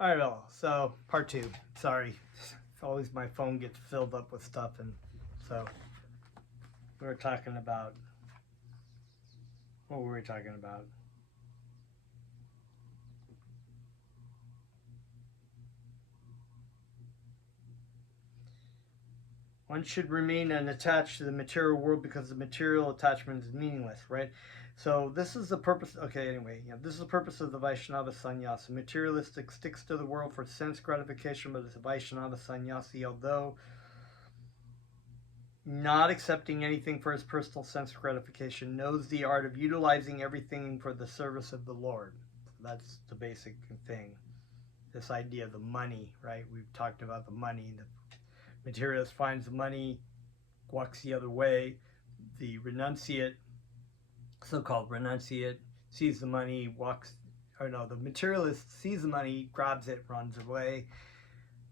All right, well, so part two. Sorry, always my phone gets filled up with stuff, and so we were talking about what were we talking about? One should remain unattached to the material world because the material attachment is meaningless, right? So this is the purpose. Okay, anyway, this is the purpose of the Vaishnava sannyasa. Materialistic sticks to the world for sense gratification, but it's a Vaishnava sannyasi, although not accepting anything for his personal sense gratification, knows the art of utilizing everything for the service of the Lord. That's the basic thing. This idea of the money, right? We've talked about the money. The materialist finds the money, walks the other way. The renunciate, so-called renunciate, sees the money, walks, or no, the materialist sees the money, grabs it, runs away.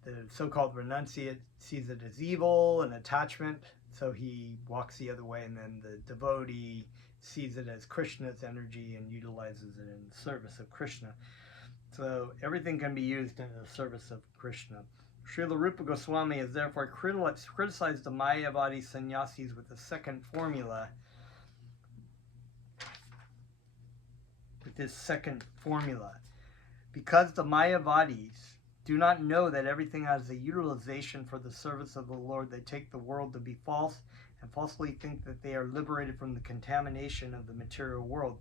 The so-called renunciate sees it as evil, an attachment, so he walks the other way, and then the devotee sees it as Krishna's energy and utilizes it in service of Krishna. So everything can be used in the service of Krishna. Srila Rupa Goswami has therefore criticized the Mayavadi sannyasis with the second formula. Because the Mayavadis do not know that everything has a utilization for the service of the Lord, they take the world to be false and falsely think that they are liberated from the contamination of the material world.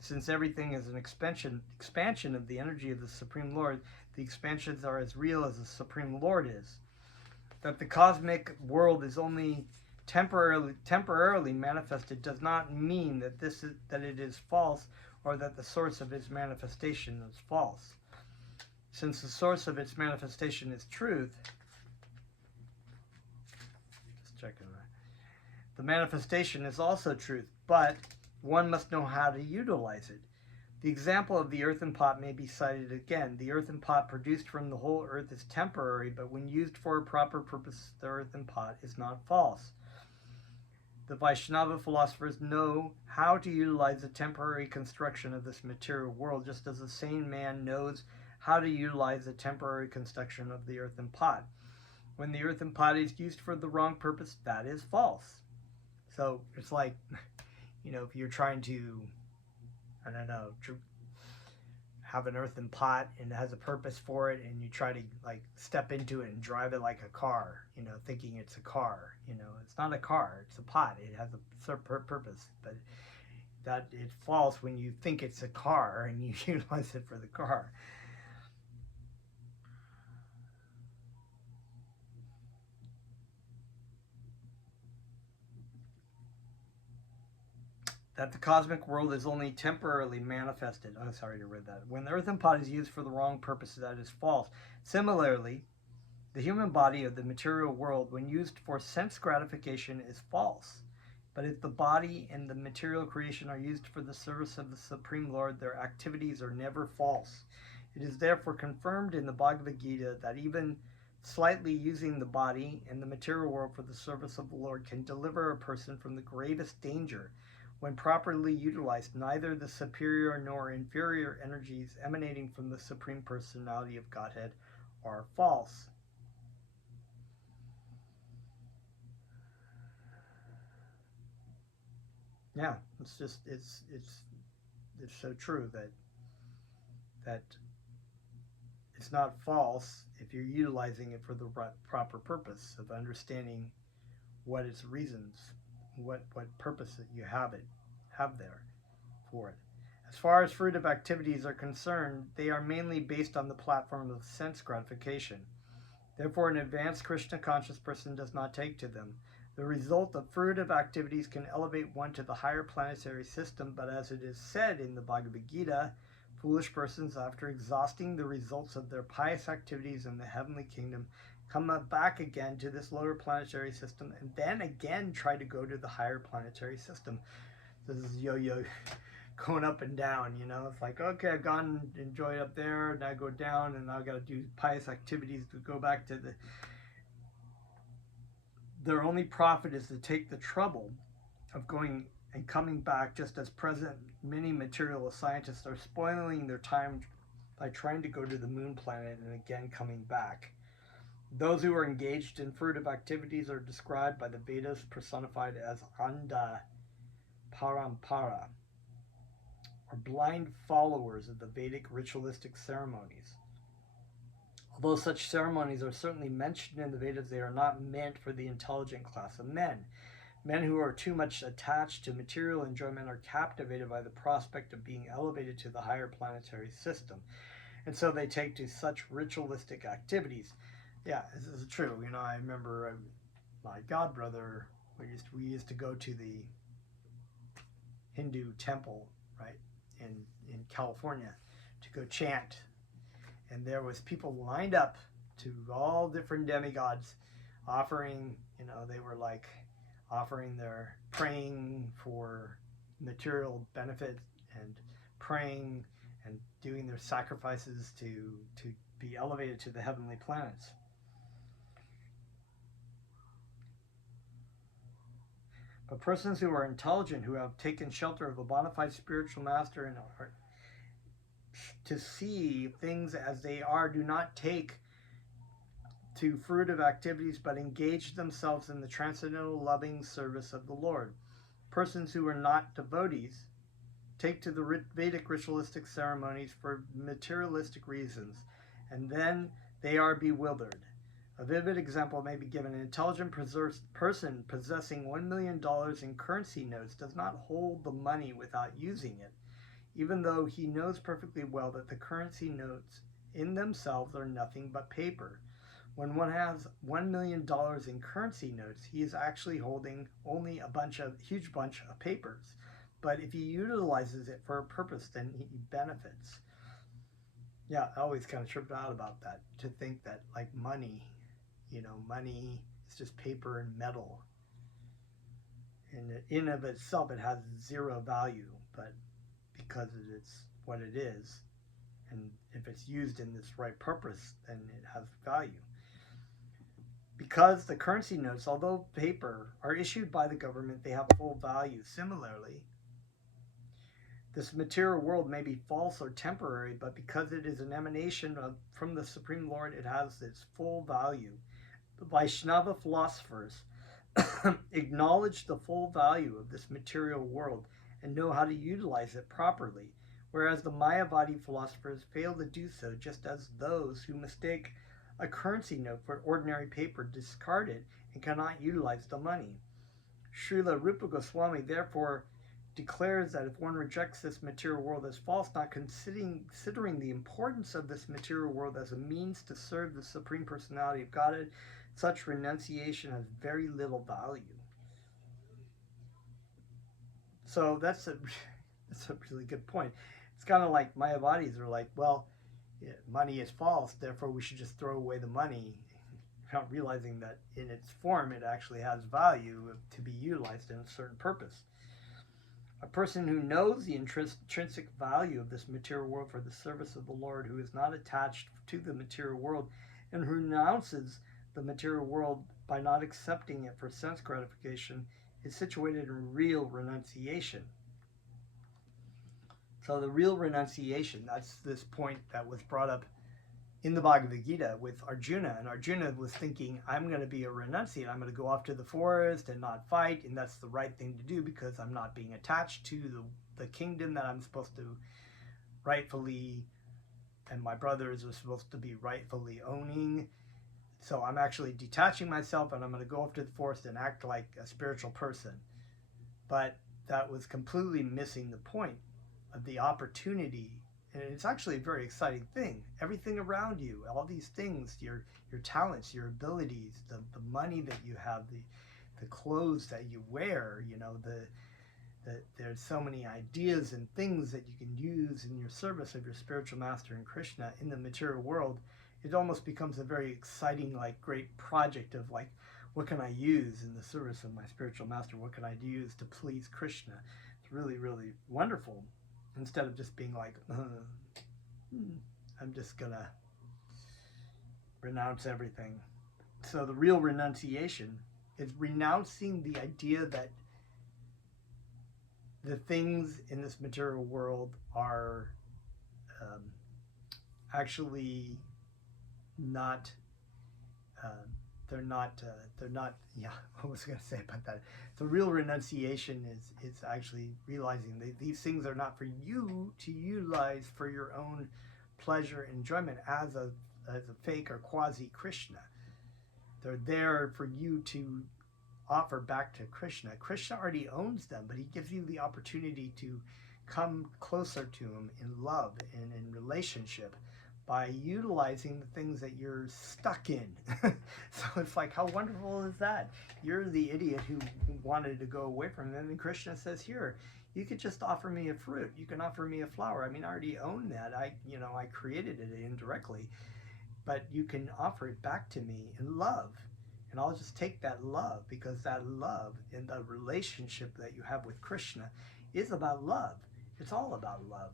Since everything is an expansion of the energy of the Supreme Lord, the expansions are as real as the Supreme Lord is. That the cosmic world is only temporarily manifested does not mean that it is false or that the source of its manifestation is false. Since the source of its manifestation is truth, just checking that, the manifestation is also truth, but one must know how to utilize it. The example of the earthen pot may be cited again. The earthen pot produced from the whole earth is temporary, but when used for a proper purpose, the earthen pot is not false. The Vaishnava philosophers know how to utilize the temporary construction of this material world, just as a sane man knows how to utilize the temporary construction of the earthen pot. When the earthen pot is used for the wrong purpose, that is false. So it's like, if you're trying to, have an earthen pot and it has a purpose for it, and you try to step into it and drive it like a car, thinking it's a car. It's not a car, it's a pot. It has a certain purpose, but that it's false when you think it's a car and you utilize it for the car. That the cosmic world is only temporarily manifested. Oh, sorry to read that. When the earthen pot is used for the wrong purpose, that is false. Similarly, the human body of the material world, when used for sense gratification, is false. But if the body and the material creation are used for the service of the Supreme Lord, their activities are never false. It is therefore confirmed in the Bhagavad Gita that even slightly using the body and the material world for the service of the Lord can deliver a person from the gravest danger. When properly utilized, neither the superior nor inferior energies emanating from the Supreme Personality of Godhead are false. Yeah, it's so true that it's not false if you're utilizing it for the proper purpose of understanding what its reasons, what purpose that you have there for it. As far as fruitive activities are concerned, they are mainly based on the platform of sense gratification. Therefore, an advanced Krishna conscious person does not take to them. The result of fruitive activities can elevate one to the higher planetary system, but as it is said in the Bhagavad Gita, foolish persons, after exhausting the results of their pious activities in the heavenly kingdom, come back again to this lower planetary system and then again try to go to the higher planetary system. This is yo-yo going up and down, It's like, okay, I've gone and enjoyed up there, and I go down, and now I've got to do pious activities to go back to their only profit is to take the trouble of going and coming back, just as present many materialist scientists are spoiling their time by trying to go to the moon planet and again coming back. Those who are engaged in fruitive activities are described by the Vedas personified as Anda Parampara, or blind followers of the Vedic ritualistic ceremonies. Although such ceremonies are certainly mentioned in the Vedas, they are not meant for the intelligent class of men. Men who are too much attached to material enjoyment are captivated by the prospect of being elevated to the higher planetary system, and so they take to such ritualistic activities. Yeah, this is true. I remember my godbrother. We used to go to the Hindu temple, right, in California, to go chant, and there was people lined up to all different demigods, offering. They were like offering their praying for material benefit and praying and doing their sacrifices to be elevated to the heavenly planets. But persons who are intelligent, who have taken shelter of a bona fide spiritual master and are to see things as they are, do not take to fruitive activities, but engage themselves in the transcendental loving service of the Lord. Persons who are not devotees take to the Vedic ritualistic ceremonies for materialistic reasons, and then they are bewildered. A vivid example may be given. An intelligent person possessing $1 million in currency notes does not hold the money without using it, even though he knows perfectly well that the currency notes in themselves are nothing but paper. When one has $1 million in currency notes, he is actually holding only a huge bunch of papers. But if he utilizes it for a purpose, then he benefits. Yeah, I always kind of tripped out about that, to think that like money is just paper and metal. And in of itself, it has zero value, but because it's what it is, and if it's used in this right purpose, then it has value. Because the currency notes, although paper, are issued by the government, they have full value. Similarly, this material world may be false or temporary, but because it is an emanation from the Supreme Lord, it has its full value. The Vaishnava philosophers acknowledge the full value of this material world and know how to utilize it properly, whereas the Mayavadi philosophers fail to do so, just as those who mistake a currency note for ordinary paper discard it and cannot utilize the money. Srila Rupa Goswami therefore declares that if one rejects this material world as false, not considering the importance of this material world as a means to serve the Supreme Personality of Godhead, such renunciation has very little value. So that's a really good point. It's kind of like Mayavadis are like, well, money is false, therefore we should just throw away the money, without realizing that in its form it actually has value to be utilized in a certain purpose. A person who knows the intrinsic value of this material world for the service of the Lord, who is not attached to the material world, and who renounces the material world by not accepting it for sense gratification, is situated in real renunciation. So the real renunciation, that's this point that was brought up in the Bhagavad Gita with Arjuna. And Arjuna was thinking, I'm going to be a renunciate. I'm going to go off to the forest and not fight. And that's the right thing to do because I'm not being attached to the kingdom that I'm supposed to rightfully, and my brothers are supposed to be rightfully owning. So I'm actually detaching myself, and I'm going to go off to the forest and act like a spiritual person. But that was completely missing the point of the opportunity. And it's actually a very exciting thing. Everything around you, all these things, your talents, your abilities, the money that you have, the clothes that you wear, there's so many ideas and things that you can use in your service of your spiritual master and Krishna in the material world. It almost becomes a very exciting, great project of what can I use in the service of my spiritual master? What can I use to please Krishna? It's really, really wonderful. Instead of just being I'm just gonna renounce everything. So the real renunciation is renouncing the idea that the things in this material world are actually not uh, they're not yeah what was I going to say about that. The real renunciation is actually realizing that these things are not for you to utilize for your own pleasure and enjoyment as a fake or quasi Krishna. They're there for you to offer back to Krishna. Krishna already owns them, but he gives you the opportunity to come closer to him in love and in relationship by utilizing the things that you're stuck in. So it's like, how wonderful is that? You're the idiot who wanted to go away from him, and Krishna says, here, you could just offer me a fruit. You can offer me a flower. I mean, I already own that. I created it indirectly, but you can offer it back to me in love. And I'll just take that love, because that love and the relationship that you have with Krishna is about love. It's all about love.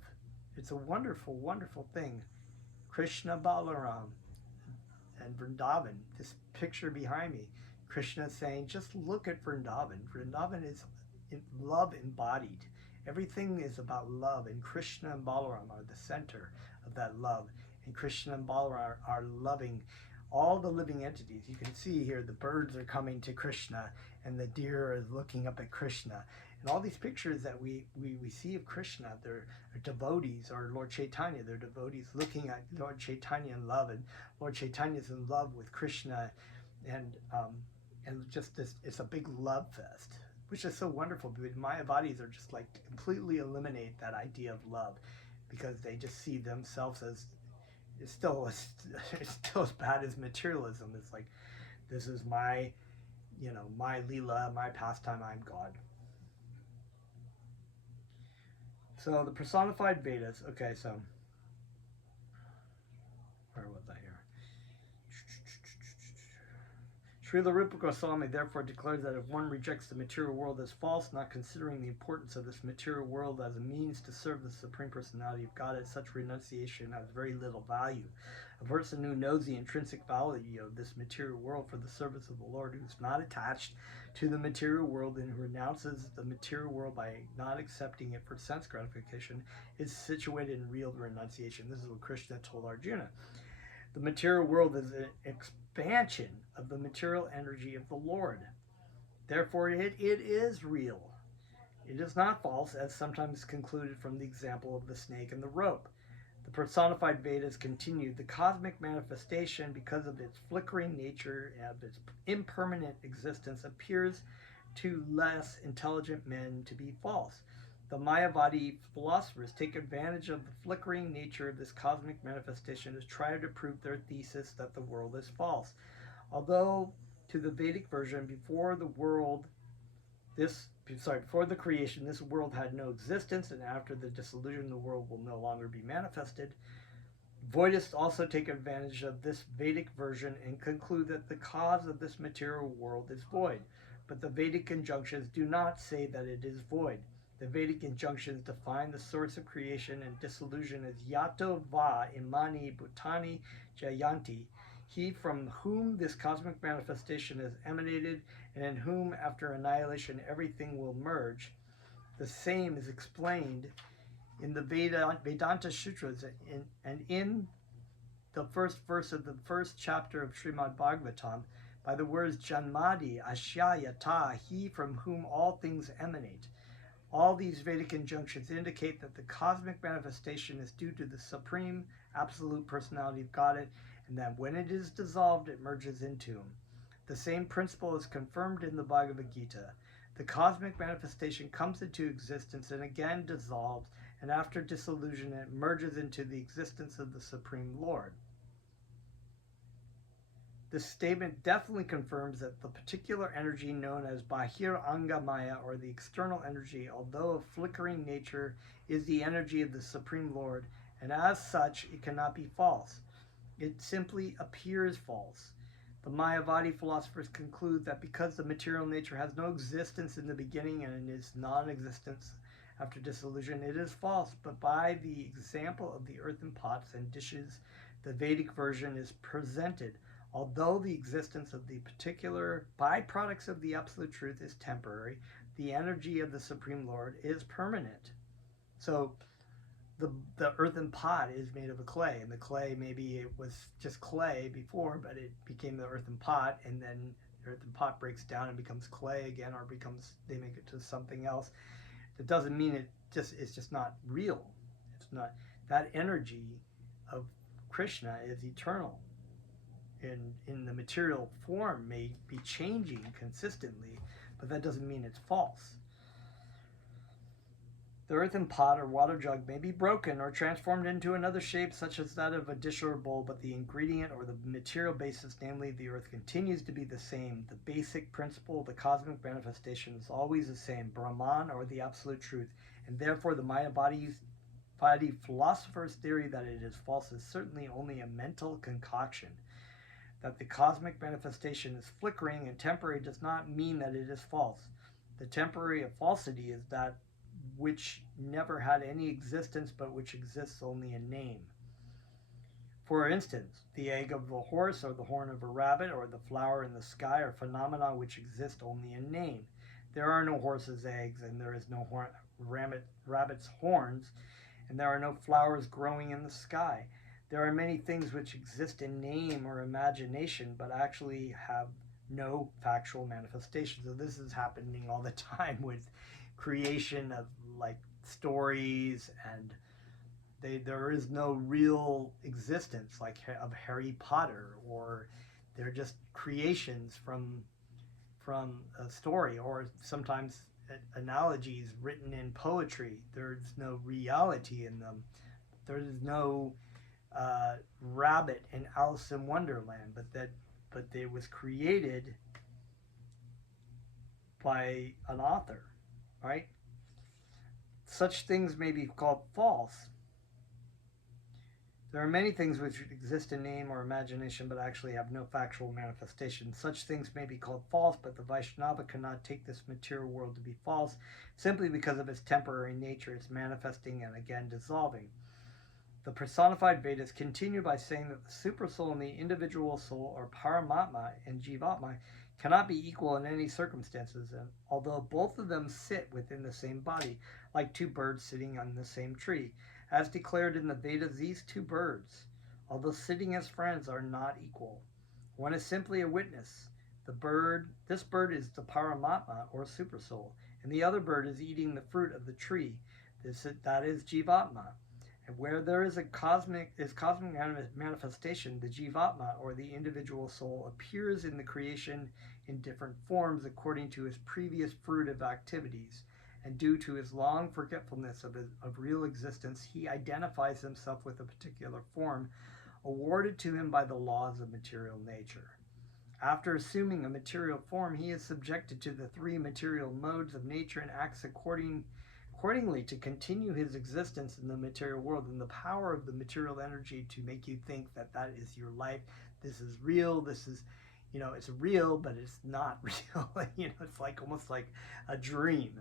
It's a wonderful, wonderful thing. Krishna Balaram and Vrindavan, this picture behind me, Krishna saying, just look at Vrindavan. Vrindavan is love embodied. Everything is about love, and Krishna and Balaram are the center of that love. And Krishna and Balaram are loving all the living entities. You can see here the birds are coming to Krishna, and the deer is looking up at Krishna. And all these pictures that we see of Krishna, they're devotees, or Lord Chaitanya, they're devotees looking at Lord Chaitanya in love, and Lord Chaitanya is in love with Krishna, and just this, it's a big love fest, which is so wonderful. Because Mayavadis are just like completely eliminate that idea of love, because they just see themselves as it's still as bad as materialism. It's like, this is my my Leela, my pastime, I'm God. So the personified Vedas. Okay, so where was I here? Srila Rupa Goswami therefore declares that if one rejects the material world as false, not considering the importance of this material world as a means to serve the Supreme Personality of God, such renunciation has very little value. A person who knows the intrinsic value of this material world for the service of the Lord, who is not attached to the material world and who renounces the material world by not accepting it for sense gratification, is situated in real renunciation. This is what Krishna told Arjuna. The material world is an expansion of the material energy of the Lord. Therefore, it is real. It is not false, as sometimes concluded from the example of the snake and the rope. The personified Vedas continued. The cosmic manifestation, because of its flickering nature and of its impermanent existence, appears to less intelligent men to be false. The Mayavadi philosophers take advantage of the flickering nature of this cosmic manifestation to try to prove their thesis that the world is false. Although to the Vedic version, before the creation, this world had no existence, and after the dissolution, the world will no longer be manifested. Voidists also take advantage of this Vedic version and conclude that the cause of this material world is void. But the Vedic injunctions do not say that it is void. The Vedic injunctions define the source of creation and dissolution as Yato Va Imani Bhutani Jayanti, he from whom this cosmic manifestation has emanated, and in whom, after annihilation, everything will merge. The same is explained in the Vedanta Sutras, and in the first verse of the first chapter of Srimad Bhagavatam, by the words Janmadi Ashya Yata, he from whom all things emanate. All these Vedic injunctions indicate that the cosmic manifestation is due to the Supreme Absolute Personality of Godhead, and that when it is dissolved, it merges into him. The same principle is confirmed in the Bhagavad Gita. The cosmic manifestation comes into existence and again dissolves, and after dissolution, it merges into the existence of the Supreme Lord. This statement definitely confirms that the particular energy known as Bahir Anga Maya, or the external energy, although of flickering nature, is the energy of the Supreme Lord, and as such, it cannot be false. It simply appears false. The Mayavadi philosophers conclude that because the material nature has no existence in the beginning and is non-existence after dissolution, it is false. But by the example of the earthen pots and dishes, the Vedic version is presented. Although the existence of the particular byproducts of the Absolute Truth is temporary, the energy of the Supreme Lord is permanent. So the earthen pot is made of a clay, and the clay, maybe it was just clay before, but it became the earthen pot, and then the earthen pot breaks down and becomes clay again, or becomes, they make it to something else. That doesn't mean it's just not real. It's not. That energy of Krishna is eternal. In the material form may be changing consistently, but that doesn't mean it's false. The earthen pot or water jug may be broken or transformed into another shape, such as that of a dish or a bowl, but the ingredient or the material basis, namely the earth, continues to be the same. The basic principle of the cosmic manifestation is always the same, Brahman, or the absolute truth, and therefore the Mayavadi philosopher's theory that it is false is certainly only a mental concoction. That the cosmic manifestation is flickering and temporary does not mean that it is false. The temporary of falsity is that which never had any existence but which exists only in name. For instance, the egg of a horse or the horn of a rabbit or the flower in the sky are phenomena which exist only in name. There are no horse's eggs, and there is no rabbit's horns, and there are no flowers growing in the sky. There are many things which exist in name or imagination, but actually have no factual manifestation. So this is happening all the time with creation of like stories, and there is no real existence like of Harry Potter, or they're just creations from a story, or sometimes analogies written in poetry. There's no reality in them. There is no rabbit in Alice in Wonderland, but it was created by an author, right? Such things may be called false. There are many things which exist in name or imagination but actually have no factual manifestation. Such things may be called false, but the Vaishnava cannot take this material world to be false simply because of its temporary nature, its manifesting and again dissolving. The personified Vedas continue by saying that the supersoul and the individual soul, or Paramatma and Jivatma, cannot be equal in any circumstances, and although both of them sit within the same body, like two birds sitting on the same tree. As declared in the Vedas, these two birds, although sitting as friends, are not equal. One is simply a witness. This bird is the Paramatma, or supersoul, and the other bird is eating the fruit of the tree. That is Jivatma. And where there is cosmic manifestation, the Jivatma, or the individual soul, appears in the creation in different forms according to his previous fruitive activities. And due to his long forgetfulness of real existence, he identifies himself with a particular form awarded to him by the laws of material nature. After assuming a material form, he is subjected to the three material modes of nature and acts accordingly to continue his existence in the material world. And the power of the material energy to make you think that is your life, this is real, this is, it's real, but it's not real. It's like almost like a dream.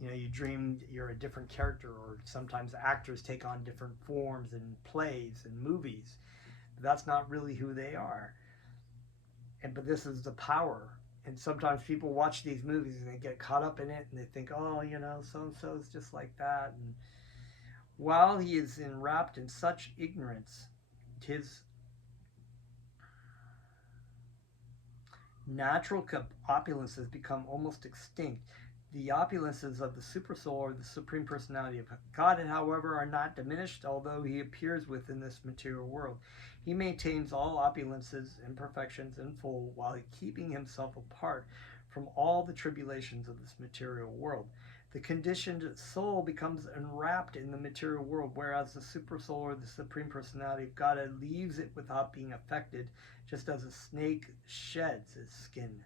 You dream you're a different character, or sometimes actors take on different forms in plays and movies. But that's not really who they are. But this is the power. And sometimes people watch these movies and they get caught up in it, and they think, oh, so-and-so is just like that. And while he is enwrapped in such ignorance, his natural opulences become almost extinct. The opulences of the Supersoul, or the Supreme Personality of God, however, are not diminished, although he appears within this material world. He maintains all opulences and perfections in full, while keeping himself apart from all the tribulations of this material world. The conditioned soul becomes enwrapped in the material world, whereas the Supersoul, or the Supreme Personality of God, leaves it without being affected, just as a snake sheds its skin.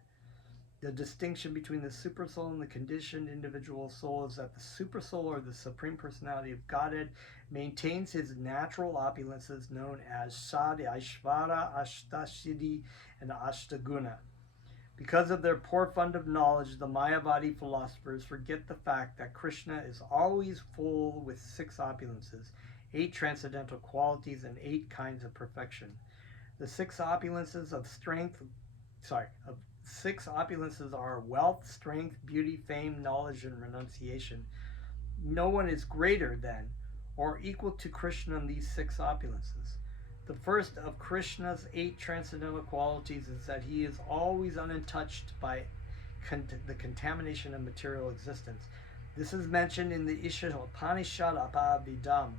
The distinction between the supersoul and the conditioned individual soul is that the supersoul, or the Supreme Personality of Godhead, maintains his natural opulences known as Sadi, Aishvara, Ashtasiddhi, and Ashtaguna. Because of their poor fund of knowledge, the Mayavadi philosophers forget the fact that Krishna is always full with 6 opulences, 8 transcendental qualities, and 8 kinds of perfection. The 6 opulences are wealth, strength, beauty, fame, knowledge, and renunciation. No one is greater than or equal to Krishna in these 6 opulences. The first of Krishna's 8 transcendental qualities is that he is always untouched by the contamination of material existence. This is mentioned in the Upanishad Abhavidam.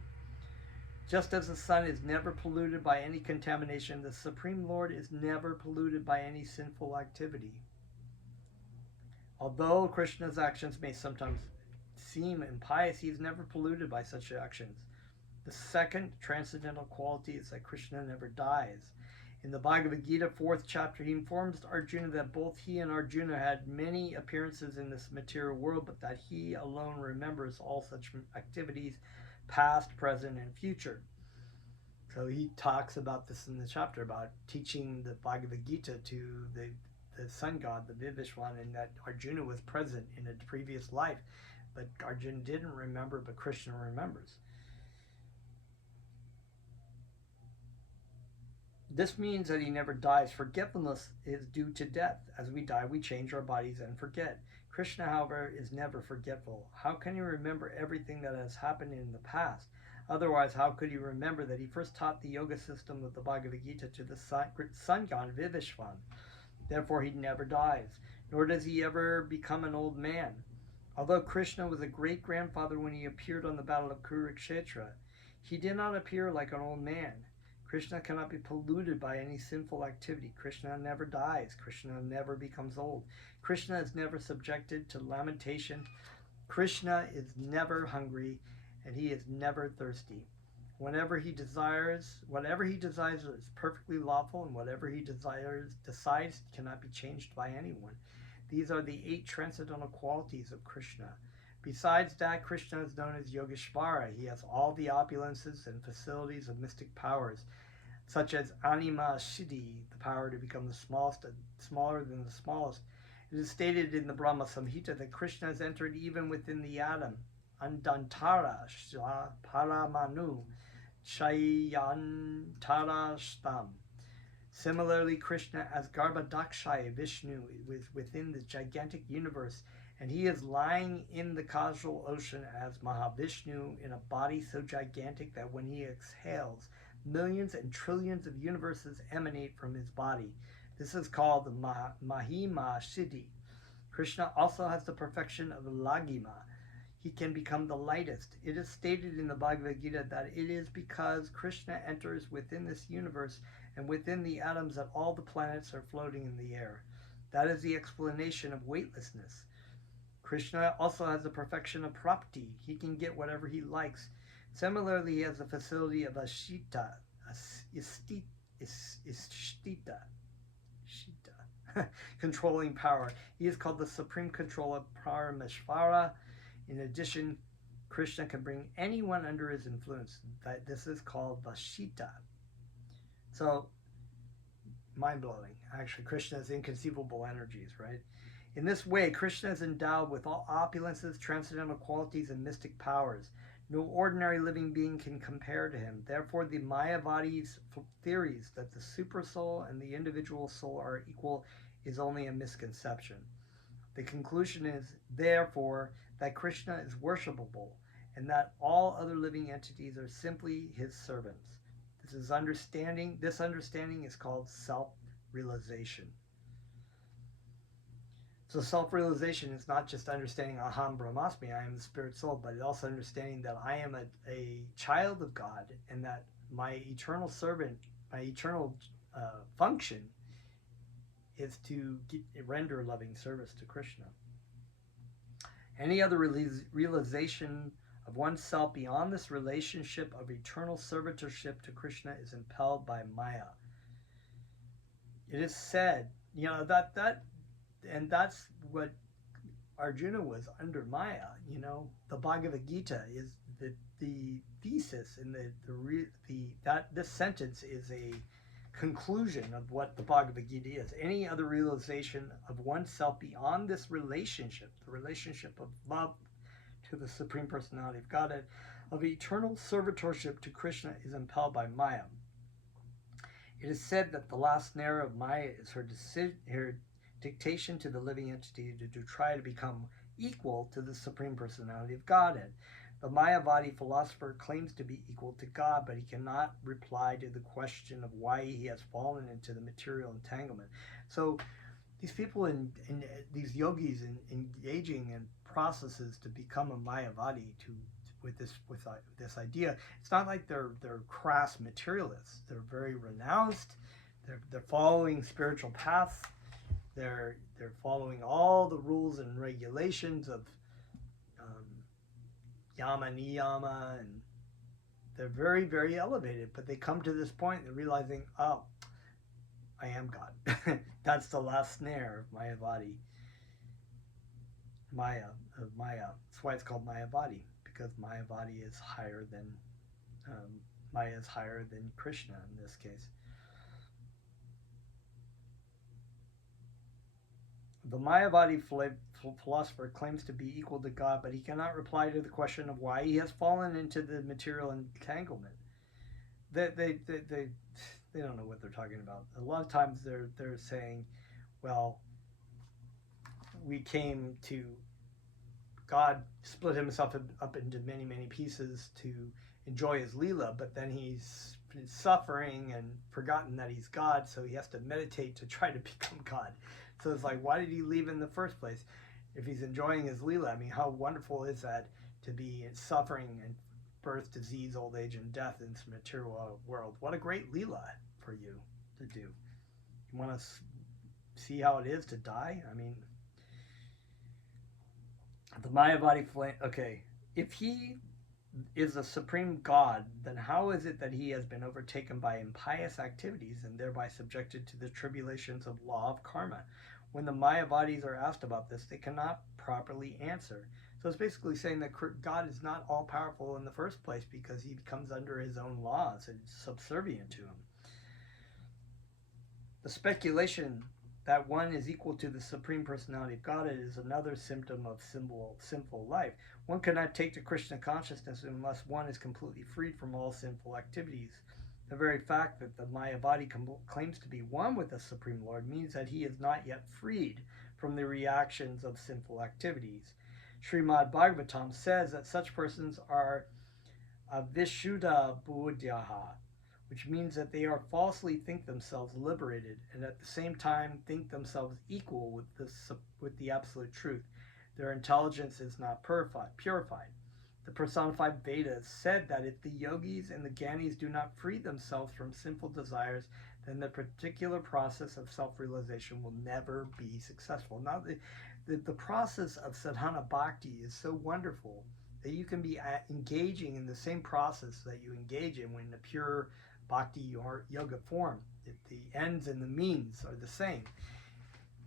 Just as the sun is never polluted by any contamination, the Supreme Lord is never polluted by any sinful activity. Although Krishna's actions may sometimes seem impious, he is never polluted by such actions. The second transcendental quality is that Krishna never dies. In the Bhagavad Gita, 4th chapter, he informs Arjuna that both he and Arjuna had many appearances in this material world, but that he alone remembers all such activities, past, present, and future. So he talks about this in the chapter about teaching the Bhagavad Gita to the sun god, the Vivishwan, and that Arjuna was present in a previous life, but Arjuna didn't remember, but Krishna remembers. This means that he never dies. Forgetfulness is due to death. As we die, we change our bodies and forget. Krishna, however, is never forgetful. How can he remember everything that has happened in the past? Otherwise, how could he remember that he first taught the yoga system of the Bhagavad Gita to the sun god Vivishwan? Therefore, he never dies, nor does he ever become an old man. Although Krishna was a great-grandfather when he appeared on the battle of Kurukshetra, he did not appear like an old man. Krishna cannot be polluted by any sinful activity. Krishna never dies. Krishna never becomes old. Krishna is never subjected to lamentation. Krishna is never hungry, and he is never thirsty. Whatever he desires is perfectly lawful, and whatever he decides cannot be changed by anyone. These are the 8 transcendental qualities of Krishna. Besides that, Krishna is known as Yogeshvara. He has all the opulences and facilities of mystic powers, such as Anima Siddhi, the power to become the smallest and smaller than the smallest. It is stated in the Brahma Samhita that Krishna has entered even within the atom. Andantara Shla Paramanu Chayantara Shtam. Similarly, Krishna as Garbhodakshaya Vishnu is within the gigantic universe, and he is lying in the causal ocean as Mahavishnu in a body so gigantic that when he exhales, millions and trillions of universes emanate from his body. This is called the Mahima Siddhi. Krishna also has the perfection of Lagima. He can become the lightest. It is stated in the Bhagavad Gita that it is because Krishna enters within this universe and within the atoms that all the planets are floating in the air. That is the explanation of weightlessness. Krishna also has the perfection of prapti. He can get whatever he likes. Similarly, he has the facility of Istita, controlling power. He is called the supreme controller, Parameshvara. In addition, Krishna can bring anyone under his influence. This is called Vashita. So, mind-blowing. Actually, Krishna has inconceivable energies, right? In this way, Krishna is endowed with all opulences, transcendental qualities, and mystic powers. No ordinary living being can compare to him. Therefore, the Mayavadi's theories that the supersoul and the individual soul are equal is only a misconception. The conclusion is, therefore, that Krishna is worshipable and that all other living entities are simply his servants. This understanding is called self-realization. So self-realization is not just understanding Aham Brahmasmi, I am the spirit soul, but also understanding that I am a child of God and that my eternal servant, my eternal function is to render loving service to Krishna. Any other realization of oneself beyond this relationship of eternal servitorship to Krishna is impelled by Maya. It is said, and that's what Arjuna was under Maya. The Bhagavad Gita is the thesis, and this sentence is a conclusion of what the Bhagavad Gita is. Any other realization of oneself beyond this relationship, the relationship of love to the Supreme Personality of Godhead, of eternal servitorship to Krishna, is impelled by Maya. It is said that the last snare of Maya is her dictation to the living entity to try to become equal to the Supreme Personality of Godhead. The Mayavadi philosopher claims to be equal to God, but he cannot reply to the question of why he has fallen into the material entanglement. So these people in these yogis engaging in processes to become a Mayavadi with this idea, it's not like they're crass materialists. They're very renounced. They're following spiritual paths. They're following all the rules and regulations of yama niyama, and they're very, very elevated. But they come to this point and realizing, oh, I am God. That's the last snare of Mayavadi. Maya. That's why it's called Mayavadi, because Mayavadi is higher than Maya is higher than Krishna in this case. The Mayavadi philosopher claims to be equal to God, but he cannot reply to the question of why he has fallen into the material entanglement. They don't know what they're talking about. A lot of times they're saying, well, we came to God split himself up into many, many pieces to enjoy his Leela, but then he's suffering and forgotten that he's God, so he has to meditate to try to become God. So it's like, why did he leave in the first place? If he's enjoying his Leela, I mean, how wonderful is that to be suffering and birth, disease, old age, and death in this material world? What a great Leela for you to do. You want to see how it is to die? I mean, the Mayavadi okay, if he is a supreme God, then how is it that he has been overtaken by impious activities and thereby subjected to the tribulations of law of karma? When the Mayavadis are asked about this, they cannot properly answer. So it's basically saying that God is not all-powerful in the first place because he comes under his own laws and is subservient to him. The speculation that one is equal to the Supreme Personality of God is another symptom of sinful life. One cannot take to Krishna consciousness unless one is completely freed from all sinful activities. The very fact that the Mayavadi claims to be one with the Supreme Lord means that he is not yet freed from the reactions of sinful activities. Srimad Bhagavatam says that such persons are avishuddha buddhyaha, which means that they are falsely think themselves liberated and at the same time think themselves equal with the absolute truth. Their intelligence is not purified. The personified Vedas said that if the yogis and the gyanis do not free themselves from sinful desires, then the particular process of self-realization will never be successful. Now, the process of sadhana bhakti is so wonderful that you can be engaging in the same process that you engage in when the pure bhakti or yoga form. The ends and the means are the same.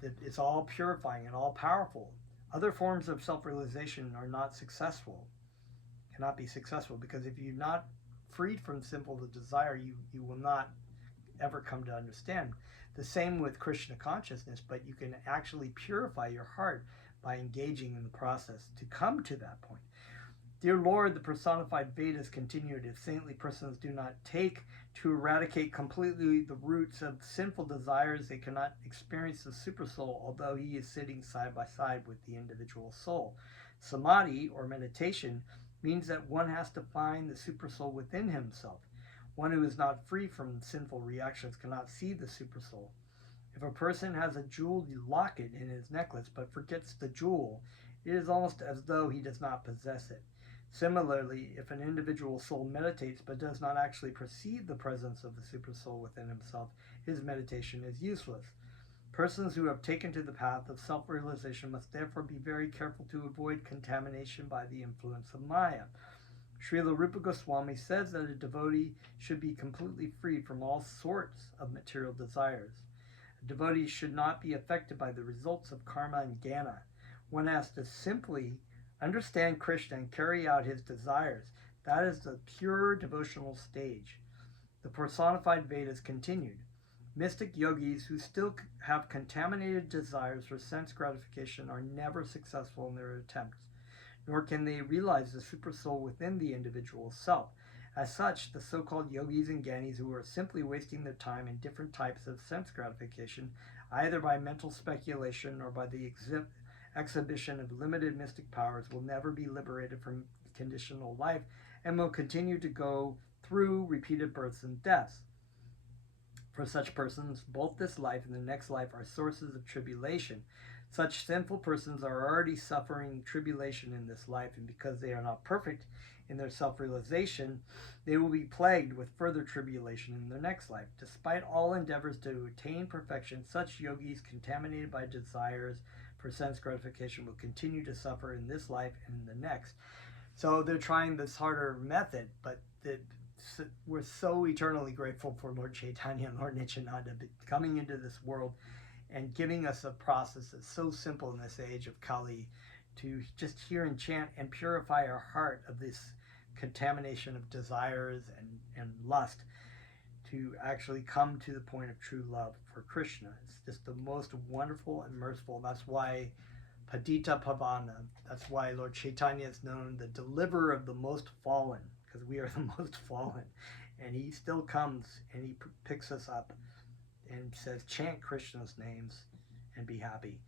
It's all purifying and all powerful. Other forms of self-realization are not successful, cannot be successful, because if you're not freed from sinful desire, you will not ever come to understand. The same with Krishna consciousness, but you can actually purify your heart by engaging in the process to come to that point. Dear Lord, the personified Vedas continued, if saintly persons do not take to eradicate completely the roots of sinful desires, they cannot experience the supersoul, although he is sitting side by side with the individual soul. Samadhi, or meditation, means that one has to find the supersoul within himself. One who is not free from sinful reactions cannot see the supersoul. If a person has a jeweled locket in his necklace but forgets the jewel, it is almost as though he does not possess it. Similarly, if an individual soul meditates but does not actually perceive the presence of the supersoul within himself, his meditation is useless. Persons who have taken to the path of self-realization must therefore be very careful to avoid contamination by the influence of Maya. Srila Rupa Goswami says that a devotee should be completely free from all sorts of material desires. A devotee should not be affected by the results of karma and jnana. One has to simply understand Krishna and carry out his desires. That is the pure devotional stage. The personified Vedas continued. Mystic yogis who still have contaminated desires for sense gratification are never successful in their attempts, nor can they realize the supersoul within the individual self. As such, the so-called yogis and gyanis who are simply wasting their time in different types of sense gratification, either by mental speculation or by the exhibition of limited mystic powers, will never be liberated from conditional life and will continue to go through repeated births and deaths. For such persons, both this life and the next life are sources of tribulation. Such sinful persons are already suffering tribulation in this life, and because they are not perfect in their self-realization, they will be plagued with further tribulation in their next life. Despite all endeavors to attain perfection, such yogis contaminated by desires for sense gratification will continue to suffer in this life and in the next. So they're trying this harder method, but we're so eternally grateful for Lord Chaitanya and Lord Nityananda coming into this world and giving us a process that's so simple in this age of Kali to just hear and chant and purify our heart of this contamination of desires and lust, to actually come to the point of true love for Krishna. It's just the most wonderful and merciful. That's why Padita Pavana, that's why Lord Chaitanya is known the deliverer of the most fallen, because we are the most fallen. And he still comes and he picks us up and says, chant Krishna's names and be happy.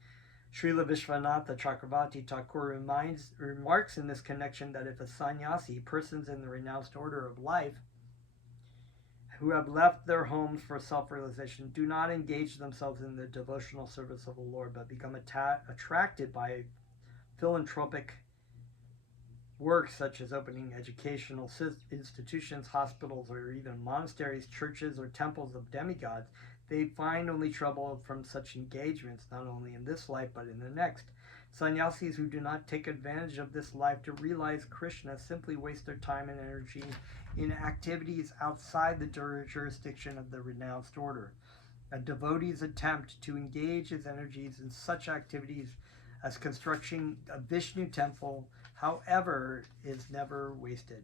Srila Vishwanatha Chakravarti Thakur remarks in this connection that if a sannyasi, persons in the renounced order of life, who have left their homes for self-realization, do not engage themselves in the devotional service of the Lord, but become attracted by philanthropic works such as opening educational institutions, hospitals, or even monasteries, churches, or temples of demigods, they find only trouble from such engagements, not only in this life, but in the next. Sannyasis who do not take advantage of this life to realize Krishna simply waste their time and energy in activities outside the jurisdiction of the renounced order. A devotee's attempt to engage his energies in such activities as constructing a Vishnu temple, however, is never wasted.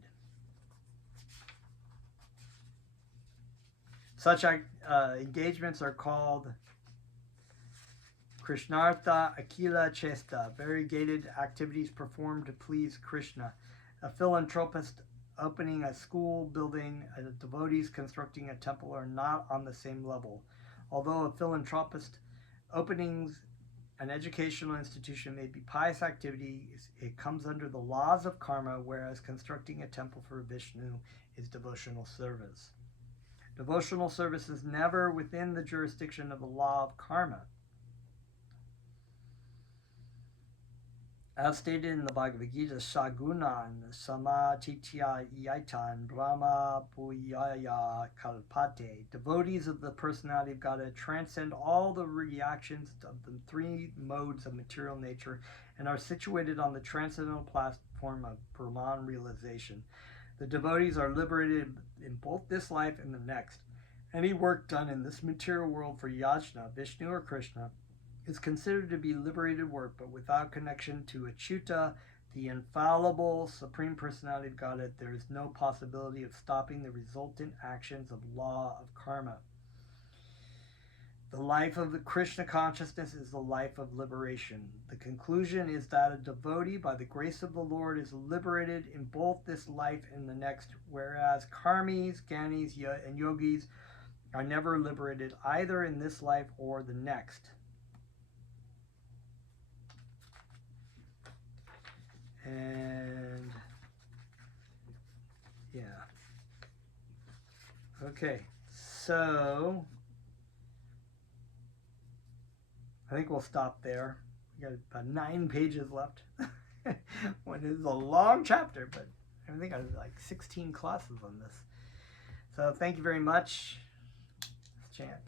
Such engagements are called Krishnartha Akila Chesta, variegated activities performed to please Krishna. A philanthropist opening a school, building, devotees constructing a temple are not on the same level. Although a philanthropist opening an educational institution may be pious activity, it comes under the laws of karma, whereas constructing a temple for Vishnu is devotional service. Devotional service is never within the jurisdiction of the law of karma. As stated in the Bhagavad Gita, Sagunan Samatitya Yaitan Brahma Puyaya Kalpate. Devotees of the personality of God transcend all the reactions of the three modes of material nature and are situated on the transcendental platform of Brahman realization. The devotees are liberated in both this life and the next. Any work done in this material world for Yajna, Vishnu, or Krishna is considered to be liberated work, but without connection to Achyuta, the infallible Supreme Personality of Godhead, there is no possibility of stopping the resultant actions of law of karma. The life of the Krishna consciousness is the life of liberation. The conclusion is that a devotee, by the grace of the Lord, is liberated in both this life and the next, whereas karmis, gyanis, and yogis are never liberated either in this life or the next. And yeah. Okay, so I think we'll stop there. We got about 9 pages left. When it is a long chapter, but I think I have like 16 classes on this. So thank you very much. Let's chant.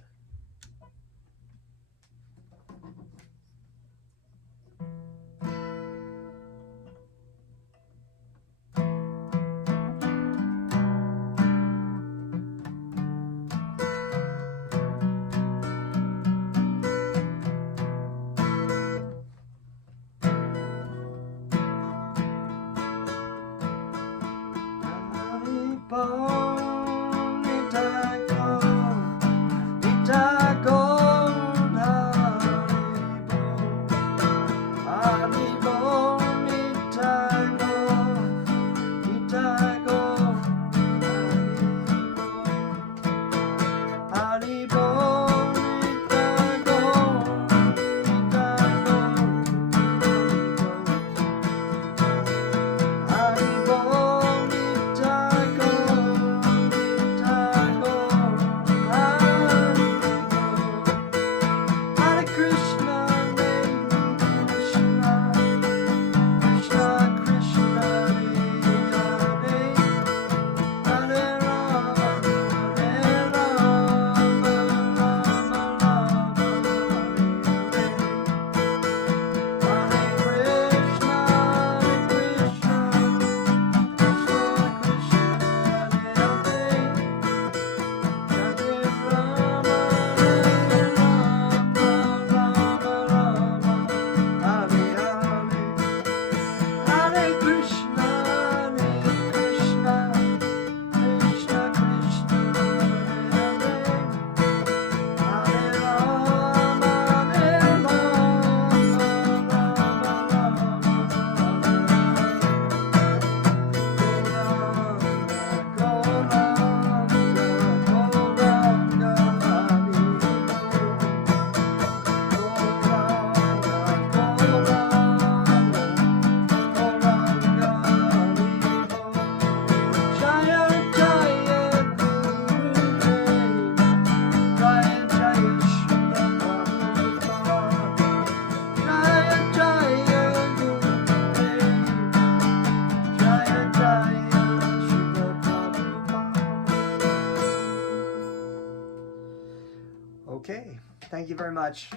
Okay. Thank you very much.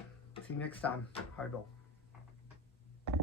See you next time. Haribo.